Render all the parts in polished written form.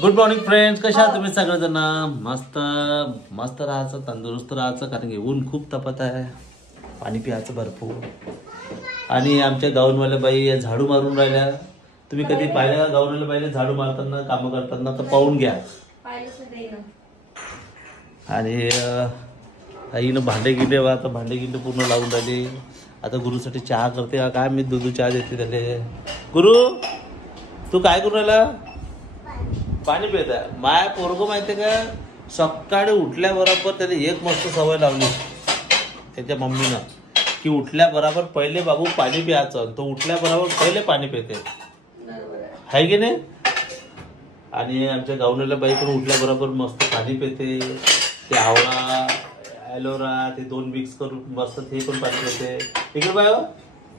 Good morning friends, कशा आहात तुम्ही सगळेजण? मस्त मस्त राहायचं, तंदुरुस्त राहायचं, कारण की ऊन खूप तपत आहे. पाणी प्यायचं भरपूर. आणि आमच्या गाऊनवाल्या बाई झाडू मारून राहिल्या. तुम्ही कधी पाहिल्या गाऊनवाल्या बाईला झाडू मारताना, कामं करताना? तर पाहून घ्या. आणि आईनं भांडे गिंडे आता भांडे गिंडे पूर्ण लावून राहिले. आता गुरुसाठी चहा करते का काय? मी दूध चहा देते त्याले. गुरु, तू काय करून राहिला? पाणी पित आहे. माया पोरगं माहितीये का, सकाळी उठल्याबरोबर त्याने एक मस्त सवय लावली त्याच्या मम्मीनं, की उठल्याबरोबर पहिले बाबू पाणी प्यायचं. तो उठल्याबरोबर पहिले पाणी पिते, आहे की नाही? आणि आमच्या गावनेल्या बाई पण उठल्याबरोबर मस्त पाणी पिते. ते आवळा ॲलोरा ते दोन मिक्स करून मस्त ते पण पाणी पिते. इकडे बाय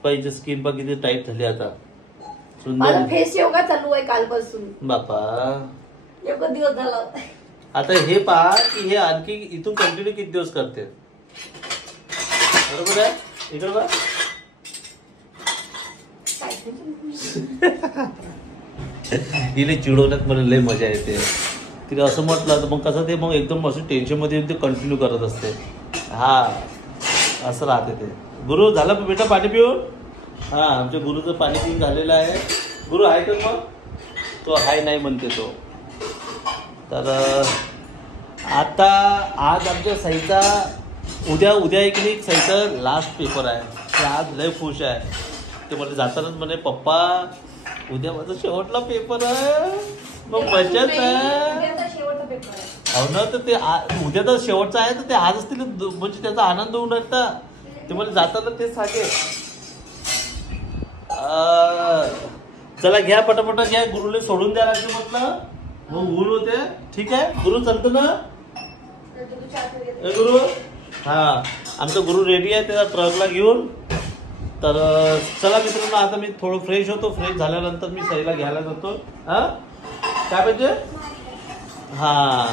बाईची स्किन पण किती टाईट झाली आता. माझा फेस योगा चालू आहे कालपासून. बापा एक दिवस झाला. आता हे पहा की हे आणखी इथून कंटिन्यू किती दिवस करते, बरोबर आहे? इकडे बघ, हिने चिडवण्यात मला लय मजा येते. तिला असं म्हटलं तर मग कसं ते मग एकदम असं टेन्शन मध्ये ते कंटिन्यू करत असते. हा असं राहते ते. गुरु झालं बेटा पाणी पिऊन? हा, आमच्या गुरुचं पाणी पिऊन झालेलं आहे. गुरु आहे तर मग तो हाय नाही म्हणते तो. तर आता आज आमच्या सईचा उद्या एक सईचा लास्ट पेपर आहे. ते आज लय खुश आहे. ते मला जातानाच म्हणे पप्पा उद्या माझा शेवटला पेपर आहे. मग मजाच आहे. हो ना, तर ते उद्या तर शेवटचा आहे, तर ते आज असतील म्हणजे त्याचा आनंद होऊन राहता. ते मला जाताना तेच सांगे. चला घ्या पटापटा घ्या, गुरुला सोडून द्या लागते म्हटलं, मग ऊन होते. ठीक आहे गुरु, चालतं ना गुरु? हा, आमचा गुरु रेडी आहे त्याला ट्रकला घेऊन. तर चला मित्रांनो, आता मी थोडं फ्रेश होतो. फ्रेश झाल्यानंतर मी सईला घ्यायला जातो. हा काय पाहिजे? हा,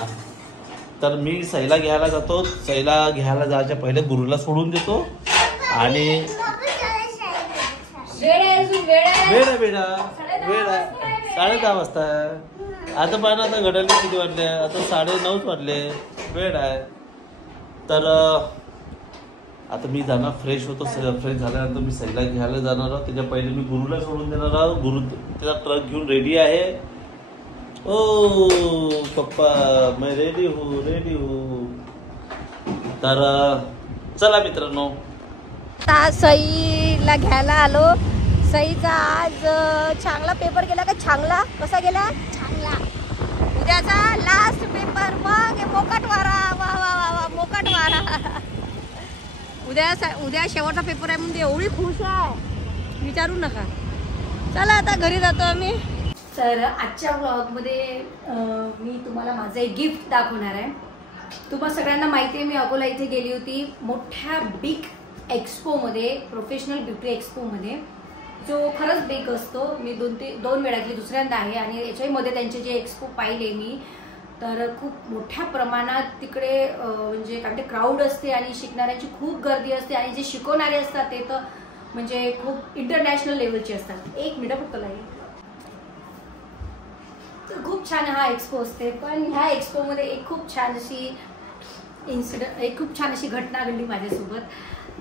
तर मी सईला घ्यायला जातो. सईला घ्यायला जायच्या पहिले गुरुला सोडून देतो. आणि वेळ आहे बेटा, वेळ आहे. 10:30 वाजता आहे. आता पाहा ना, आता घड्याला किती वाजले? आता 9:30 वाजले. वेळ आहे. तर आता मी जाणार, फ्रेश होतो. फ्रेश झाल्यानंतर मी सईला घ्यायला जाणार आहोत. त्याच्या पहिले मी गुरुला सोडून देणार आहोत. गुरु त्याचा ट्रक घेऊन रेडी आहे. ओ पप्पा मैं रेडी हूँ. तर चला मित्रांनो, सईला घ्यायला आलो. सईचा आज चांगला पेपर गेला का? चांगला कसा गेला? चांगला. उद्याचा लास्ट पेपर, मग मोकाट वारा. वा वा वा वा, मोकाट वारा. उद्या शेवटचा पेपर आहे म्हणजे एवढी खुश आहे, विचारू नका. चला आता घरी जातो आम्ही. तर आजच्या व्लॉगमध्ये मी तुम्हाला माझं एक गिफ्ट दाखवणार आहे. तुम्हाला सगळ्यांना माहिती आहे, मी अकोला इथे गेली होती मोठ्या बिग एक्सपोमध्ये, प्रोफेशनल ब्युटी एक्सपोमध्ये, जो खरंच बिग असतो. मी दोन वेळा गेली, दुसऱ्यांदा आहे. आणि याच्यामध्ये त्यांचे जे एक्सपो पाहिले मी, तर खूप मोठ्या प्रमाणात तिकडे म्हणजे कारण ते क्राऊड असते आणि शिकणाऱ्यांची खूप गर्दी असते. आणि जे शिकवणारे असतात ते तर म्हणजे खूप इंटरनॅशनल लेवलचे असतात. एक मिनिट फक्त लागेल. तर खूप छान हा एक्सपो असते. पण ह्या एक्सपोमध्ये एक खूप छान अशी घटना घडली माझ्यासोबत.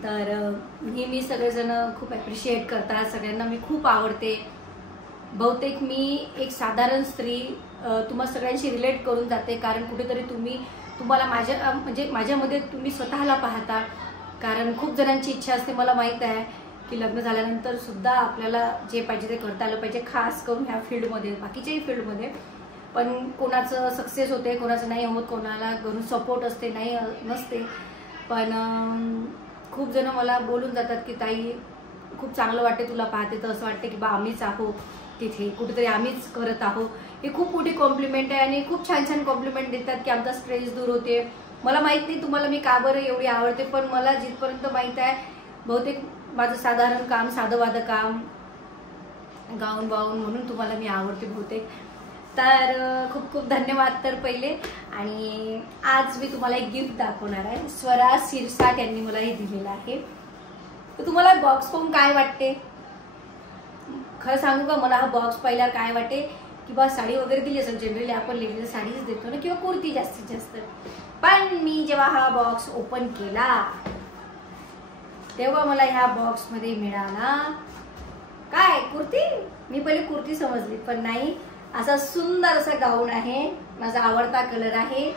तर मी सगळेजण खूप ॲप्रिशिएट करतात. सगळ्यांना मी खूप आवडते. बहुतेक मी एक साधारण स्त्री तुम्हा सगळ्यांशी रिलेट करून जाते. कारण कुठेतरी तुम्हाला माझ्यामध्ये तुम्ही स्वतःला पाहता. कारण खूप जणांची इच्छा असते, मला माहीत आहे, की लग्न झाल्यानंतर सुद्धा आपल्याला जे पाहिजे ते करता आलं पाहिजे, खास करून ह्या फील्डमध्ये, बाकीच्याही फील्डमध्ये. पण कोणाचं सक्सेस होते, कोणाचं नाही होत, कोणाला घरून सपोर्ट असते, नाही नसते. पण खूप जण मला बोलून जातात की ताई खूप चांगलं वाटते तुला पाहते, तर असं वाटते की बा आम्हीच आहोत तिथे, कुठेतरी आम्हीच करत आहोत. हे खूप मोठी कॉम्प्लिमेंट आहे. आणि खूप छान छान कॉम्प्लिमेंट देतात की आमचा स्ट्रेस दूर होते. मला माहीत नाही तुम्हाला मी का बरं एवढी आवडते, पण मला जिथपर्यंत माहीत आहे, बहुतेक माझं साधारण काम, साधंवाधं काम, गाऊन म्हणून तुम्हाला मी आवडते बहुतेक. तर खूप खूप धन्यवाद तर पहिले. आणि आज मी तुम्हाला एक गिफ्ट दाखवणार आहे. स्वरा सिरसाट यांनी मला हे दिलेलं आहे. तर तुम्हाला बॉक्स पाहून काय वाटते? खरं सांगू का, मला हा बॉक्स पाहिल्यावर काय वाटते की बा साडी वगैरे दिली असेल, जनरली आपण लेडीजला साडीच देतो ना किंवा कुर्ती जास्तीत जास्त. पण मी जेव्हा हा बॉक्स ओपन केला तेव्हा मला ह्या बॉक्समध्ये मिळाला काय, कुर्ती. मी पहिले कुर्ती समजली, पण नाही, असा सुंदर असा गाऊन आहे, माझा आवडता कलर आहे.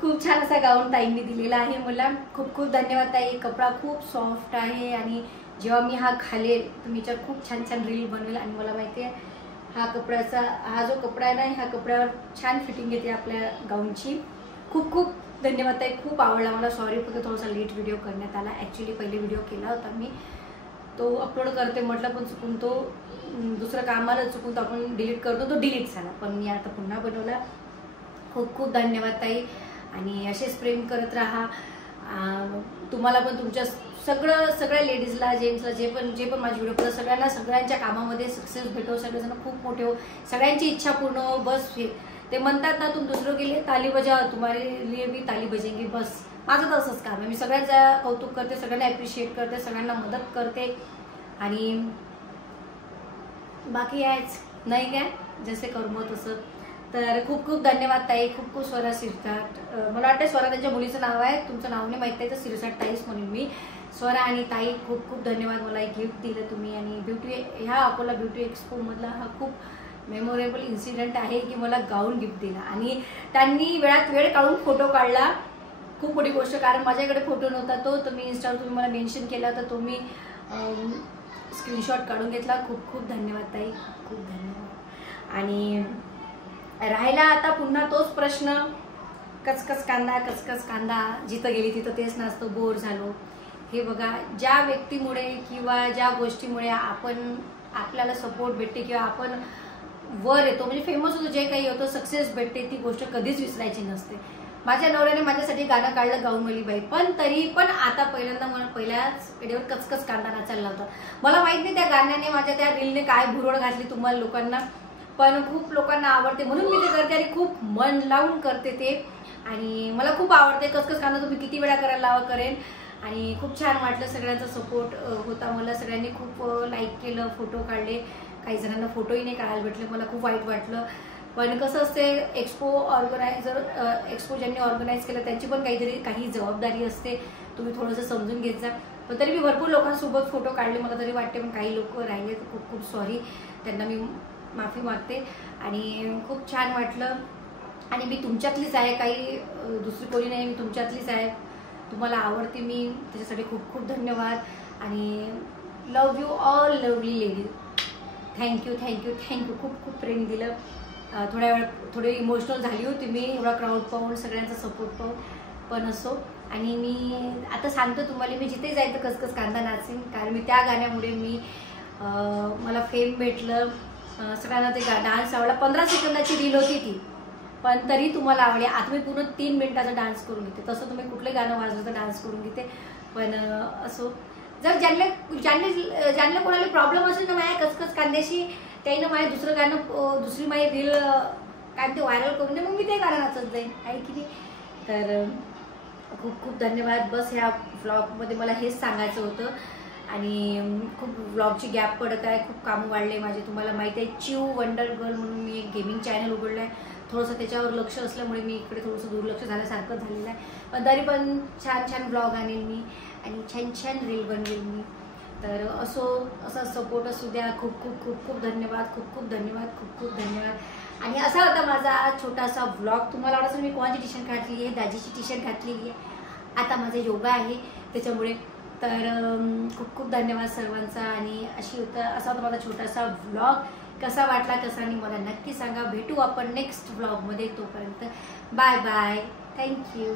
खूप छान असा गाऊन ताईंनी दिलेला आहे मला. खूप खूप धन्यवाद ताई. कपडा खूप सॉफ्ट आहे आणि जेव्हा मी हा घालेल तर मी याच्यावर खूप छान छान रील बनवेल. आणि मला माहिती आहे हा जो कपडा आहे ना, ह्या कपड्यावर छान फिटिंग येते आपल्या गाऊनची. खूप खूप धन्यवाद ताई. खूप आवडला मला. सॉरी फक्त थोडासा लेट व्हिडिओ करण्यात आला. ॲक्च्युली पहिले व्हिडिओ केला होता मी, तो अपलोड करते म्हटलं, पण चुकून तो दुसरं कामाला चुकून तो आपण डिलीट करतो, तो डिलीट झाला. पण मी आता पुन्हा बनवला. खूप खूप धन्यवाद ताई. आणि असेच प्रेम करत राहा. तुम्हाला पण तुमच्या सगळ्या लेडीजला, जेंट्सला, जे पण माझे व्हिडिओ करतात सगळ्यांना, सगळ्यांच्या कामामध्ये सक्सेस भेटो, सगळेजण खूप मोठे हो, सगळ्यांची इच्छा पूर्ण हो. बस ते म्हणतात ना, तुम दुसरों के लिए ताली बजाओ, तुम्हारे लिए भी ताली बजेंगे. बस माझं तर असंच काम आहे. मी सगळ्यांचं कौतुक करते, सगळ्यांना ॲप्रिशिएट करते, सगळ्यांना मदत करते. आणि बाकी आहेच नाही काय, जसे कर्म तसं. तर खूप खूप धन्यवाद ताई. खूप खूप स्वरा शिरसाट. मला वाटतं स्वरा त्यांच्या मुलीचं नाव आहे, तुमचं नाव नाही माहिती आहे तर शिरसाट ताईच म्हणून मी. स्वरा आणि ताई खूप खूप धन्यवाद. मला एक गिफ्ट दिलं तुम्ही. आणि ह्या अकोला ब्युटी एक्सपो मधला हा खूप मेमोरेबल इन्सिडेंट आहे की मला गाऊन गिफ्ट दिला आणि त्यांनी वेळात वेळ काढून फोटो काढला. खूप मोठी गोष्ट, कारण माझ्याकडे फोटो नव्हता तो मी इंस्टावर तुम्ही मला मेन्शन केला तर तो मी स्क्रीनशॉट काढून घेतला. खूप खूप धन्यवाद ताई. खूप धन्यवाद. आणि राहिला आता पुन्हा तोच प्रश्न, कचकच कांदा, जिथं गेली तिथं तेच नसतं, बोर झालो. हे बघा, ज्या व्यक्तीमुळे किंवा ज्या गोष्टीमुळे आपल्याला सपोर्ट भेटते किंवा आपण वर येतो, म्हणजे फेमस होतो, जे काही होतं, सक्सेस भेटते, ती गोष्ट कधीच विसरायची नसते. माझ्या नवऱ्याने माझ्यासाठी गाणं काढलं गाऊनवाली बाई, पण तरी पण आता पहिल्यांदा मला पहिल्याच व्हिडिओवर कचकच कांदा नाचायला लावता. मला माहित नाही त्या गाण्याने, माझ्या त्या रीलने काय भुरळ घातली तुम्हाला लोकांना, पण खूप लोकांना आवडते म्हणून मी ते करते आणि खूप मन लावून करते ते. आणि मला खूप आवडते कचकच कांदा. तुम्ही किती वेळा करायला लावा करेन. आणि खूप छान वाटलं, सगळ्यांचा सपोर्ट होता मला. सगळ्यांनी खूप लाईक केलं, फोटो काढले. काही जणांना फोटोही नाही काढायला भेटले, मला खूप वाईट वाटलं. पण कसं असते, एक्सपो ज्यांनी ऑर्गनाईज केलं त्यांची पण काही जबाबदारी असते, तुम्ही थोडंसं समजून घेत जा. पण तरी मी भरपूर लोकांसोबत फोटो काढले, मला तरी वाटते. पण काही लोक राहिले तर खूप खूप सॉरी, त्यांना मी माफी मागते. आणि खूप छान वाटलं. आणि मी तुमच्यातलीच आहे, काही दुसरी कोणी नाही, मी तुमच्यातलीच आहे. तुम्हाला आवडते मी, त्याच्यासाठी खूप खूप धन्यवाद. आणि love you all lovely ladies. Thank you thank you thank you. खूप खूप प्रेम दिलं. थोडे इमोशनल झाली होती मी, एवढा क्राऊड पाहून, सगळ्यांचा सपोर्ट पाहून. पण असो. आणि मी आता सांगतो तुम्हाला, मी जिथे जाईल तर कचकच कांदा नाचेन, कारण मी त्या गाण्यामुळे मला फेम भेटलं. सगळ्यांना ते डान्स आवडला. 15 सेकंदाची रील होती ती, पण तरी तुम्हाला आवडली. आता मी पूर्ण 3 मिनिटाचा डान्स करून घेते. तसं तुम्ही कुठले गाणं वाजवलं तर डान्स करून घेते. पण असो, जर ज्यांना कोणाला प्रॉब्लेम असेल तर माझ्या कचकच कांद्याशी, त्यानं माझ्या दुसरं गाणं, दुसरी माझी रील काय ते व्हायरल करून दे, मग मी ते गाणं नाचत जाईन, आहे की नाही. तर खूप खूप धन्यवाद. बस ह्या व्लॉगमध्ये मला हेच सांगायचं होतं. आणि खूप व्लॉगची गॅप पडत आहे, खूप कामं वाढले माझे. तुम्हाला माहिती आहे, चिव वंडर गर्ल म्हणून मी एक गेमिंग चॅनल उघडलं आहे. थोडंसं त्याच्यावर लक्ष असल्यामुळे मी इकडे थोडंसं दुर्लक्ष झाल्यासारखं झालेलं आहे. पण तरी पण छान छान ब्लॉग आणेल मी आणि छान छान रील बनवेल मी. तर असा सपोर्ट असू द्या. खूप खूप खूप खूप धन्यवाद. खूप खूप धन्यवाद. खूप खूप धन्यवाद. आणि असा होता माझा छोटासा व्लॉग. तुम्हाला आवडत मी कोणाची टी शर्ट घातली आहे, दाजीची टी शर्ट घातलेली आहे. आता माझा योगा आहे त्याच्यामुळे. तर खूप खूप धन्यवाद सर्वांचा. आणि असा होता माझा छोटासा व्लॉग. कसा वाटला कसा नाही मला नक्की सांगा. भेटू आपण नेक्स्ट व्लॉगमध्ये. तोपर्यंत बाय बाय. थँक्यू.